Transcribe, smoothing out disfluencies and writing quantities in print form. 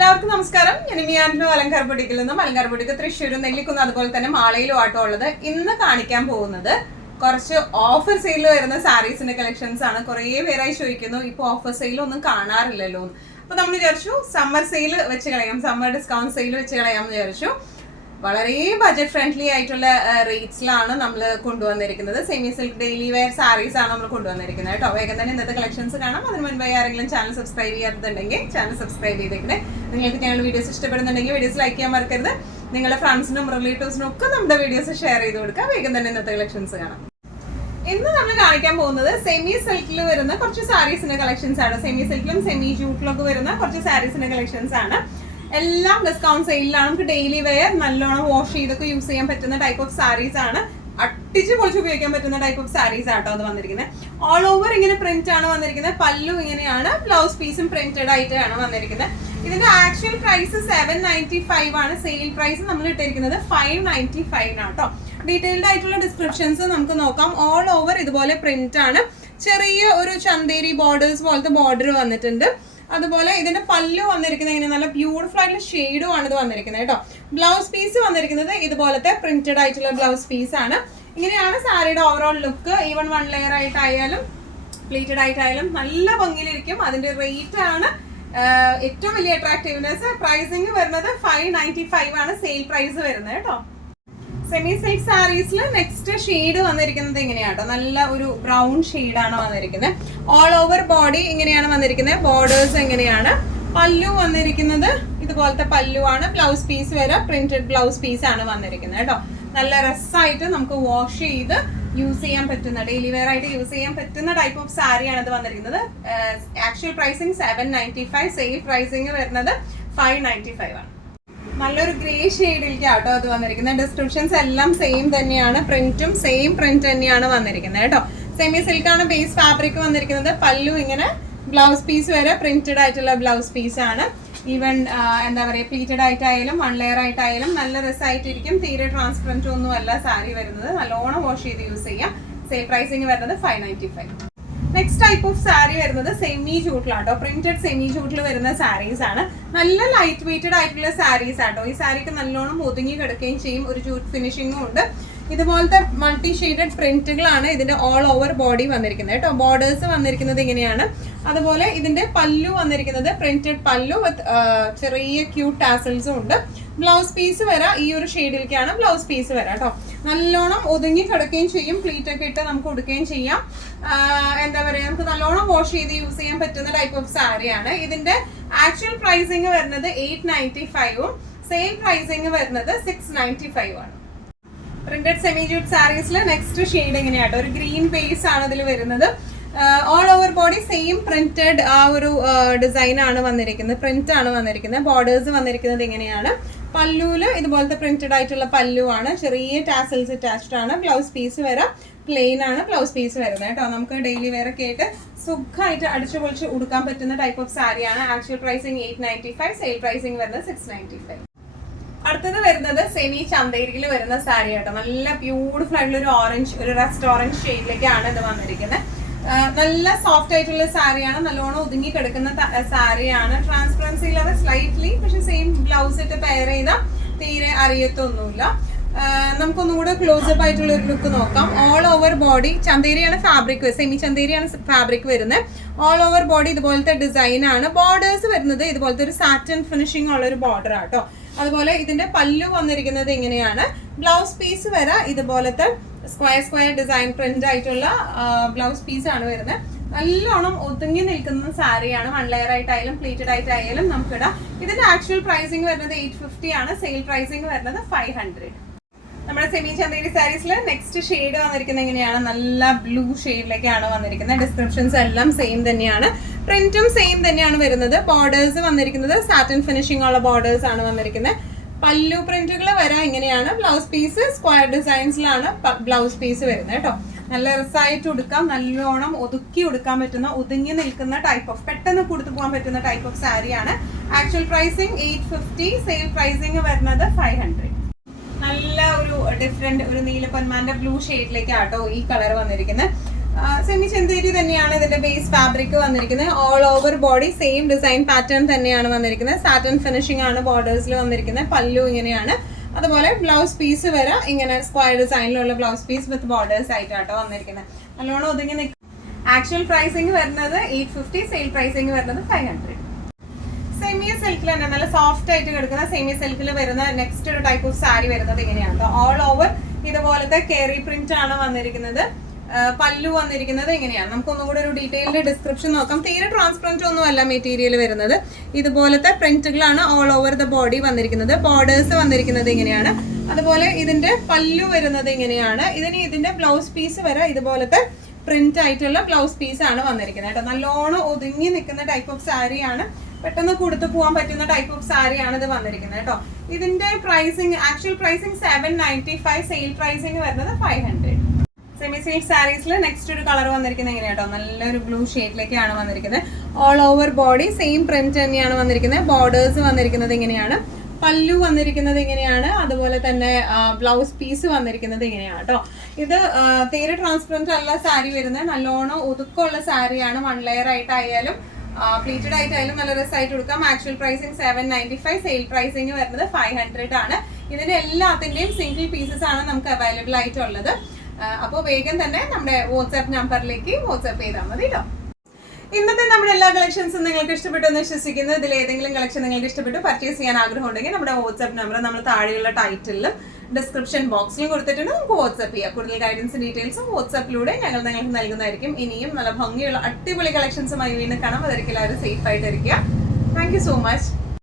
എല്ലാവർക്കും നമസ്കാരം. ഞാൻ മിയാൻഡു അലങ്കാരപ്പൊടിക്കിൽ നിന്നും അലങ്കാരപ്പൊടിക്ക് തൃശ്ശൂരും നെല്ലിക്കുന്ന് അതുപോലെ തന്നെ മാളയിലും ആട്ടോ ഉള്ളത്. ഇന്ന് കാണിക്കാൻ പോകുന്നത് കുറച്ച് ഓഫർ സെയിൽ വരുന്ന സാരീസിന്റെ കളക്ഷൻസ് ആണ്. കുറേ പേരായി ചോദിക്കുന്നു ഇപ്പൊ ഓഫർ സെയിൽ ഒന്നും കാണാറില്ലല്ലോ. അപ്പൊ നമ്മൾ വിചാരിച്ചു സമ്മർ സെയിൽ വെച്ച് കളയാം, സമ്മർ ഡിസ്കൗണ്ട് സെയിൽ വെച്ച് കളയാമെന്ന് വിചാരിച്ചു. വളരെ ബഡ്ജറ്റ് ഫ്രണ്ട്ലി ആയിട്ടുള്ള റേറ്റ്സിലാണ് നമ്മൾ കൊണ്ടുവന്നിരിക്കുന്നത്. Semi silk daily wear saris ആണ് നമ്മൾ കൊണ്ടുവന്നിരിക്കുന്നത് കേട്ടോ. വേഗം തന്നെ ഇന്നത്തെ കളക്ഷൻസ് കാണാം. അതിന് മുൻപായി ആരെങ്കിലും ചാനൽ സബ്സ്ക്രൈബ് ചെയ്യാത്തുണ്ടെങ്കിൽ ചാനൽ സബ്സ്ക്രൈബ് ചെയ്തേക്കണേ. നിങ്ങൾക്ക് ഞങ്ങളുടെ വീഡിയോസ് ഇഷ്ടപ്പെടുന്നുണ്ടെങ്കിൽ വീഡിയോസ് ലൈക്ക് ചെയ്യാൻ മറക്കരുത്. നിങ്ങളുടെ ഫ്രണ്ട്സിനും റിലേറ്റീവ്സിനും ഒക്കെ നമ്മുടെ വീഡിയോസ് ഷെയർ ചെയ്ത് കൊടുക്കുക. വേഗം തന്നെ ഇന്നത്തെ കളക്ഷൻസ് കാണാം. ഇന്ന് നമ്മൾ കാണിക്കാൻ പോകുന്നത് സെമി സിൽക്കിൽ വരുന്ന കുറച്ച് സാരീസിന്റെ കളക്ഷൻസ് ആണ്. സെമി സിൽക്കിലും സെമി ജൂട്ടിലും ഒക്കെ വരുന്ന കുറച്ച് സാരീസിന്റെ കളക്ഷൻസ് ആണ്. എല്ലാം ഡിസ്കൗണ്ട് സെയിലാണ്. നമുക്ക് ഡെയിലി വെയർ നല്ലോണം വാഷ് ചെയ്തൊക്കെ യൂസ് ചെയ്യാൻ പറ്റുന്ന ടൈപ്പ് ഓഫ് സാരീസ് ആണ്. അട്ടിച്ച് പൊളിച്ച് ഉപയോഗിക്കാൻ പറ്റുന്ന ടൈപ്പ് ഓഫ് സാരീസ് ആട്ടോ അത് വന്നിരിക്കുന്നത്. ഓൾ ഓവർ ഇങ്ങനെ പ്രിന്റ് ആണ് വന്നിരിക്കുന്നത്. പല്ലു ഇങ്ങനെയാണ്, ബ്ലൗസ് പീസും പ്രിന്റഡ് ആയിട്ടാണ് വന്നിരിക്കുന്നത്. ഇതിന്റെ ആക്ച്വൽ പ്രൈസ് 795 ആണ്. സെയിൽ പ്രൈസ് നമ്മൾ ഇട്ടിരിക്കുന്നത് 595 ആട്ടോ. ഡീറ്റെയിൽഡ് ആയിട്ടുള്ള ഡിസ്ക്രിപ്ഷൻസ് നമുക്ക് നോക്കാം. ഓൾ ഓവർ ഇതുപോലെ പ്രിന്റ് ആണ്. ചെറിയ ഒരു ചന്തേരി ബോർഡേഴ്സ് പോലത്തെ ബോർഡർ വന്നിട്ടുണ്ട്. അതുപോലെ ഇതിന്റെ പല്ലു വന്നിരിക്കുന്നത് ഇങ്ങനെ നല്ല ബ്യൂട്ടിഫുൾ ആയിട്ടുള്ള ഷെയ്ഡും ആണ് ഇത് വന്നിരിക്കുന്നത് കേട്ടോ. ബ്ലൗസ് പീസ് വന്നിരിക്കുന്നത് ഇതുപോലത്തെ പ്രിന്റഡ് ആയിട്ടുള്ള ബ്ലൗസ് പീസ് ആണ്. ഇങ്ങനെയാണ് സാരിയുടെ overall look. Even one layer ആയിട്ടായാലും പ്ലീറ്റഡ് ആയിട്ടായാലും നല്ല ഭംഗിയിലിരിക്കും. അതിന്റെ റേറ്റ് ആണ് ഏറ്റവും വലിയ അട്രാക്റ്റീവ്നെസ്. പ്രൈസിങ് വരുന്നത് 595 ആണ് സെയിൽ പ്രൈസ് വരുന്നത് കേട്ടോ. സെമി സിൽക്ക് സാരീസിൽ നെക്സ്റ്റ് ഷെയ്ഡ് വന്നിരിക്കുന്നത് ഇങ്ങനെയാട്ടോ. നല്ല ഒരു ബ്രൗൺ ഷെയ്ഡാണ് വന്നിരിക്കുന്നത്. ഓൾ ഓവർ ബോഡി ഇങ്ങനെയാണ് വന്നിരിക്കുന്നത്. ബോർഡേഴ്സ് എങ്ങനെയാണ്. പല്ലു വന്നിരിക്കുന്നത് ഇതുപോലത്തെ പല്ലു ആണ്. ബ്ലൗസ് പീസ് വരെ പ്രിന്റഡ് ബ്ലൗസ് പീസ് ആണ് വന്നിരിക്കുന്നത് കേട്ടോ. നല്ല രസമായിട്ട് നമുക്ക് വാഷ് ചെയ്ത് യൂസ് ചെയ്യാൻ പറ്റുന്ന, ഡെയിലി വെയർ ആയിട്ട് യൂസ് ചെയ്യാൻ പറ്റുന്ന ടൈപ്പ് ഓഫ് സാരിയാണ് ഇത് വന്നിരിക്കുന്നത്. ആക്ച്വൽ പ്രൈസിങ് 795, സെയിൽ പ്രൈസിങ് വരുന്നത് 595 ആണ്. നല്ലൊരു ഗ്രേ ഷെയ്ഡിലേക്ക് ആട്ടോ അത് വന്നിരിക്കുന്നത്. ഡിസ്ക്രിപ്ഷൻസ് എല്ലാം സെയിം തന്നെയാണ്. പ്രിന്റും സെയിം പ്രിന്റ് തന്നെയാണ് വന്നിരിക്കുന്നത് കേട്ടോ. സെമി സിൽക്ക് ആണ് ബേസ് ഫാബ്രിക് വന്നിരിക്കുന്നത്. പല്ലു ഇങ്ങനെ, ബ്ലൗസ് പീസ് വരെ പ്രിന്റഡ് ആയിട്ടുള്ള ബ്ലൗസ് പീസ് ആണ്. ഈവൻ എന്താ പറയുക, പ്ലീറ്റഡ് ആയിട്ടായാലും വൺ ലെയർ ആയിട്ടായാലും നല്ല രസമായിട്ടിരിക്കും. തീരെ ട്രാൻസ്പെറന്റ് ഒന്നും അല്ല സാരി വരുന്നത്. നല്ലോണം വാഷ് ചെയ്ത് യൂസ് ചെയ്യാം. സെയിൽ പ്രൈസിങ് വരുന്നത് 595. നെക്സ്റ്റ് ടൈപ്പ് ഓഫ് സാരി വരുന്നത് സെമി ജൂട്ടിലാട്ടോ. പ്രിന്റഡ് സെമി ജൂട്ടിൽ വരുന്ന സാരീസ് ആണ്. നല്ല ലൈറ്റ് വെയ്റ്റഡ് ആയിട്ടുള്ള സാരീസ് ആട്ടോ. ഈ സാരിക്ക് നല്ലോണം ഒതുങ്ങി കിടക്കുകയും ചെയ്യും. ഒരു ജൂട്ട് ഫിനിഷിങ്ങും ഉണ്ട്. ഇതുപോലത്തെ മൾട്ടി ഷെയ്ഡഡ് പ്രിന്റുകളാണ് ഇതിന്റെ ഓൾ ഓവർ ബോഡി വന്നിരിക്കുന്നത് കേട്ടോ. ബോർഡേഴ്സ് വന്നിരിക്കുന്നത് ഇങ്ങനെയാണ്. അതുപോലെ ഇതിന്റെ പല്ലു വന്നിരിക്കുന്നത് പ്രിന്റഡ് പല്ലു വിത്ത് ചെറിയ ക്യൂട്ട് ടാസൽസും ഉണ്ട്. ബ്ലൗസ് പീസ് വരാം ഈ ഒരു ഷെയ്ഡിലേക്കാണ് ബ്ലൗസ് പീസ് വരാം കേട്ടോ. നല്ലോണം ഒതുങ്ങി കിടക്കുകയും ചെയ്യും. പ്ലീറ്റ് ഒക്കെ ഇട്ട് നമുക്ക് ഉടുക്കുകയും ചെയ്യാം. എന്താ പറയുക, നമുക്ക് നല്ലോണം വാഷ് ചെയ്ത് യൂസ് ചെയ്യാൻ പറ്റുന്ന ടൈപ്പ് ഓഫ് സാരിയാണ്. ഇതിന്റെ ആക്ച്വൽ പ്രൈസിങ് വരുന്നത് 895ഉം സെയിൽ പ്രൈസിങ് വരുന്നത് 695 ആണ്. പ്രിന്റഡ് സെമി ജൂട്ട് സാരീസിൽ നെക്സ്റ്റ് ഷെയ്ഡ് എങ്ങനെയാട്ടോ, ഒരു ഗ്രീൻ ബേസ് ആണ് ഇതിൽ വരുന്നത്. All over body same printed ആ ഒരു ഡിസൈൻ ആണ് വന്നിരിക്കുന്നത്. പ്രിന്റ് ആണ് വന്നിരിക്കുന്നത്. ബോർഡേഴ്സ് വന്നിരിക്കുന്നത് ഇങ്ങനെയാണ്. പല്ലുവില് ഇതുപോലത്തെ പ്രിന്റഡ് ആയിട്ടുള്ള പല്ലു ആണ്. ചെറിയ ടാസൽസ് അറ്റാച്ച്ഡ് ആണ്. ബ്ലൗസ് പീസ് വരെ പ്ലെയിൻ ആണ് ബ്ലൗസ് പീസ് വരുന്നത് കേട്ടോ. നമുക്ക് ഡെയിലി വെയർ ഒക്കെ ആയിട്ട് സുഖമായിട്ട് അടിച്ചു പൊളിച്ച് ഉടുക്കാൻ പറ്റുന്ന ടൈപ്പ് ഓഫ് സാരിയാണ്. ആക്ച്വൽ പ്രൈസിങ് 895, സെയിൽ പ്രൈസിങ് വരുന്നത് 695. അടുത്തത് വരുന്നത് സെമി ചന്തേരിയിൽ വരുന്ന സാരി ആട്ടോ. നല്ല ബ്യൂട്ടിഫുൾ ആയിട്ടുള്ള ഒരു ഓറഞ്ച്, ഒരു റസ്റ്റ് ഓറഞ്ച് ഷെയ്ഡിലേക്കാണ് ഇത് വന്നിരിക്കുന്നത്. നല്ല സോഫ്റ്റ് ആയിട്ടുള്ള സാരിയാണ്. നല്ലോണം ഒതുങ്ങി കിടക്കുന്ന സാരിയാണ്. ട്രാൻസ്പെറൻസി ലെവൽ സ്ലൈറ്റ്ലി, പക്ഷെ സെയിം ബ്ലൗസ് ഇട്ട് പെയർ ചെയ്താൽ തീരെ അറിയത്തൊന്നുമില്ല. നമുക്കൊന്നുകൂടെ ക്ലോസപ്പ് ആയിട്ടുള്ള ഒരു ലുക്ക് നോക്കാം. ഓൾ ഓവർ ബോഡി ചന്തേരിയാണ് ഫാബ്രിക്, സെമി ചന്തേരിയാണ് ഫാബ്രിക് വരുന്നത്. ഓൾ ഓവർ ബോഡി ഇതുപോലത്തെ ഡിസൈൻ ആണ്. ബോർഡേഴ്സ് വരുന്നത് ഇതുപോലത്തെ ഒരു സാറ്റൻ ഫിനിഷിംഗ് ഉള്ള ഒരു ബോർഡർ ആട്ടോ. അതുപോലെ ഇതിന്റെ പല്ലു വന്നിരിക്കുന്നത് ഇങ്ങനെയാണ്. ബ്ലൗസ് പീസ് വരെ ഇതുപോലത്തെ സ്ക്വയർ ഡിസൈൻ പ്രിന്റ് ആയിട്ടുള്ള ബ്ലൗസ് പീസ് ആണ് വരുന്നത്. നല്ലോണം ഒതുങ്ങി നിൽക്കുന്ന സാരിയാണ്. വൺ ലെയർ ആയിട്ടായാലും പ്ലീറ്റഡ് ആയിട്ടായാലും നമുക്കിടാം. ഇതിന്റെ ആക്ച്വൽ പ്രൈസിങ് വരുന്നത് 850 ആണ്. സെയിൽ പ്രൈസിങ് വരുന്നത് 500. നമ്മുടെ സെമി ചന്തേരി സാരീസിൽ നെക്സ്റ്റ് ഷെയ്ഡ് വന്നിരിക്കുന്നത് എങ്ങനെയാണ്, നല്ല ബ്ലൂ ഷെയ്ഡിലേക്കാണ് വന്നിരിക്കുന്നത്. ഡിസ്ക്രിപ്ഷൻസ് എല്ലാം സെയിം തന്നെയാണ്. പ്രിന്റും സെയിം തന്നെയാണ് വരുന്നത്. ബോർഡേഴ്സ് വന്നിരിക്കുന്നത് സാറ്റൻ ഫിനിഷിംഗ് ഉള്ള ബോർഡേഴ്സ് ആണ് വന്നിരിക്കുന്നത്. പല്ലു പ്രിന്റുകൾ വരാൻ ഇങ്ങനെയാണ്. ബ്ലൗസ് പീസ് സ്ക്വയർ ഡിസൈൻസിലാണ് ബ്ലൗസ് പീസ് വരുന്നത് കേട്ടോ. നല്ല രസമായിട്ട് ഉടുക്കാം. നല്ലോണം ഒതുക്കി ഉടുക്കാൻ പറ്റുന്ന, ഒതുങ്ങി നിൽക്കുന്ന ടൈപ്പ് ഓഫ്, പെട്ടെന്ന് കൊടുത്തു പോകാൻ പറ്റുന്ന ടൈപ്പ് ഓഫ് സാരിയാണ്. ആക്ച്വൽ പ്രൈസിങ് 850, സെയിൽ പ്രൈസിങ് വരുന്നത് 500. നല്ല ഒരു ഡിഫറെന്റ്, ഒരു നീലപ്പൊന്മാന്റെ ബ്ലൂ ഷെയ്ഡിലേക്ക് ആട്ടോ ഈ കളർ വന്നിരിക്കുന്നത്. സെമി ചെന്തേരി തന്നെയാണ് ഇതിന്റെ ബേസ് ഫാബ്രിക് വന്നിരിക്കുന്നത്. All over body same design pattern തന്നെയാണ് വന്നിരിക്കുന്നത്. സാറ്റൻ ഫിനിഷിംഗ് ആണ് ബോർഡേഴ്സിൽ വന്നിരിക്കുന്നത്. പല്ലു ഇങ്ങനെയാണ്. അതുപോലെ ബ്ലൗസ് പീസ് വരെ ഇങ്ങനെ സ്ക്വയർ ഡിസൈനിലുള്ള ബ്ലൗസ് പീസ് വിത്ത് ബോർഡേഴ്സ് ആയിട്ടാട്ടോ വന്നിരിക്കുന്നത്. നല്ലോണം ഒതുങ്ങി നിൽക്കും. ആക്ച്വൽ പ്രൈസിങ് വരുന്നത് 850, സെയിൽ പ്രൈസിങ് വരുന്നത് 500. സെമി സിൽക്കിൽ തന്നെ നല്ല സോഫ്റ്റ് ആയിട്ട് കിടക്കുന്ന സെമി സിൽക്കിൽ വരുന്ന നെക്സ്റ്റ് ഒരു ടൈപ്പ് ഓഫ് സാരി വരുന്നത് ഇങ്ങനെയാണ്. ഓൾ ഓവർ ഇതുപോലത്തെ കേറി പ്രിന്റ് ആണ് വന്നിരിക്കുന്നത്. പല്ലു വന്നിരിക്കുന്നത് ഇങ്ങനെയാണ്. നമുക്കൊന്നുകൂടെ ഒരു ഡീറ്റെയിൽഡ് ഡിസ്ക്രിപ്ഷൻ നോക്കാം. തീരെ ട്രാൻസ്പെറന്റ് ഒന്നും അല്ല മെറ്റീരിയൽ വരുന്നത്. ഇതുപോലത്തെ പ്രിന്റുകളാണ് ഓൾ ഓവർ ദ ബോഡി വന്നിരിക്കുന്നത്. ബോർഡേഴ്സ് വന്നിരിക്കുന്നത് ഇങ്ങനെയാണ്. അതുപോലെ ഇതിന്റെ പല്ലു വരുന്നത് ഇങ്ങനെയാണ്. ഇതിന്റെ ബ്ലൗസ് പീസ് വരെ ഇതുപോലത്തെ പ്രിന്റ് ആയിട്ടുള്ള ബ്ലൗസ് പീസ് ആണ് വന്നിരിക്കുന്നത് കേട്ടോ. നല്ലോണം ഒതുങ്ങി നിൽക്കുന്ന ടൈപ്പ് ഓഫ് സാരിയാണ്. പെട്ടെന്ന് കൊടുത്തു പോകാൻ പറ്റുന്ന ടൈപ്പ് ഓഫ് സാരിയാണ് ഇത് വന്നിരിക്കുന്നത് കേട്ടോ. ഇതിന്റെ pricing actual pricing 795, sale pricing വരുന്നത് 500. സെമി സിൽക്ക് സാരീസിൽ നെക്സ്റ്റ് ഒരു കളർ വന്നിരിക്കുന്നത് എങ്ങനെയാ കേട്ടോ. നല്ലൊരു ബ്ലൂ ഷെയ്ഡിലേക്കാണ് വന്നിരിക്കുന്നത്. All over body same print തന്നെയാണ് വന്നിരിക്കുന്നത്. ബോർഡേഴ്സ് വന്നിരിക്കുന്നത് ഇങ്ങനെയാണ്. പല്ലു വന്നിരിക്കുന്നത് ഇങ്ങനെയാണ്. അതുപോലെ തന്നെ ബ്ലൗസ് പീസ് വന്നിരിക്കുന്നത് ഇങ്ങനെയാണ് കേട്ടോ. ഇത് തീരെ ട്രാൻസ്പെറന്റ് അല്ല സാരി വരുന്നത്. നല്ലോണം ഒതുക്കമുള്ള സാരിയാണ്. 1 ലെയർ ആയിട്ടായാലും പ്ലീറ്റഡ് ആയിട്ടായാലും നല്ല രസമായിട്ട് കൊടുക്കാം. ആക്ച്വൽ പ്രൈസിങ് 795, സെയിൽ പ്രൈസിങ് വരുന്നത് 500 ആണ്. ഇതിന്റെ എല്ലാത്തിന്റെയും സിംഗിൾ പീസസ് ആണ് നമുക്ക് അവൈലബിൾ ആയിട്ടുള്ളത്. അപ്പോൾ വേഗം തന്നെ നമ്മുടെ വാട്സ്ആപ്പ് നമ്പറിലേക്ക് വാട്സ്ആപ്പ് ചെയ്താൽ മതി കേട്ടോ. ഇന്നത്തെ നമ്മുടെ എല്ലാ കളക്ഷൻസും നിങ്ങൾക്ക് ഇഷ്ടപ്പെട്ടു എന്ന് വിശ്വസിക്കുന്നു. ഇതിൽ ഏതെങ്കിലും കളക്ഷൻ നിങ്ങൾക്ക് ഇഷ്ടപ്പെട്ടു പർച്ചേസ് ചെയ്യാൻ ആഗ്രഹം ഉണ്ടെങ്കിൽ നമ്മുടെ വാട്സ്ആപ്പ് നമ്പർ നമ്മൾ താഴെയുള്ള ടൈറ്റിലും ഡിസ്ക്രിപ്ഷൻ ബോക്സിലും കൊടുത്തിട്ടുണ്ട്. നമുക്ക് വാട്സ്ആപ്പ് ചെയ്യാം. കൂടുതൽ ഗൈഡൻസ് ഡീറ്റെയിൽസും വാട്സ്ആപ്പിലൂടെ ഞങ്ങൾ നിങ്ങൾക്ക് നൽകുന്നതായിരിക്കും. ഇനിയും നല്ല ഭംഗിയുള്ള അടിപൊളി കളക്ഷൻസുമായി വീണ്ടും കാണാം. അതൊരിക്കലും എല്ലാവരും സേഫ് ആയിട്ടിരിക്കുക. Thank you so much.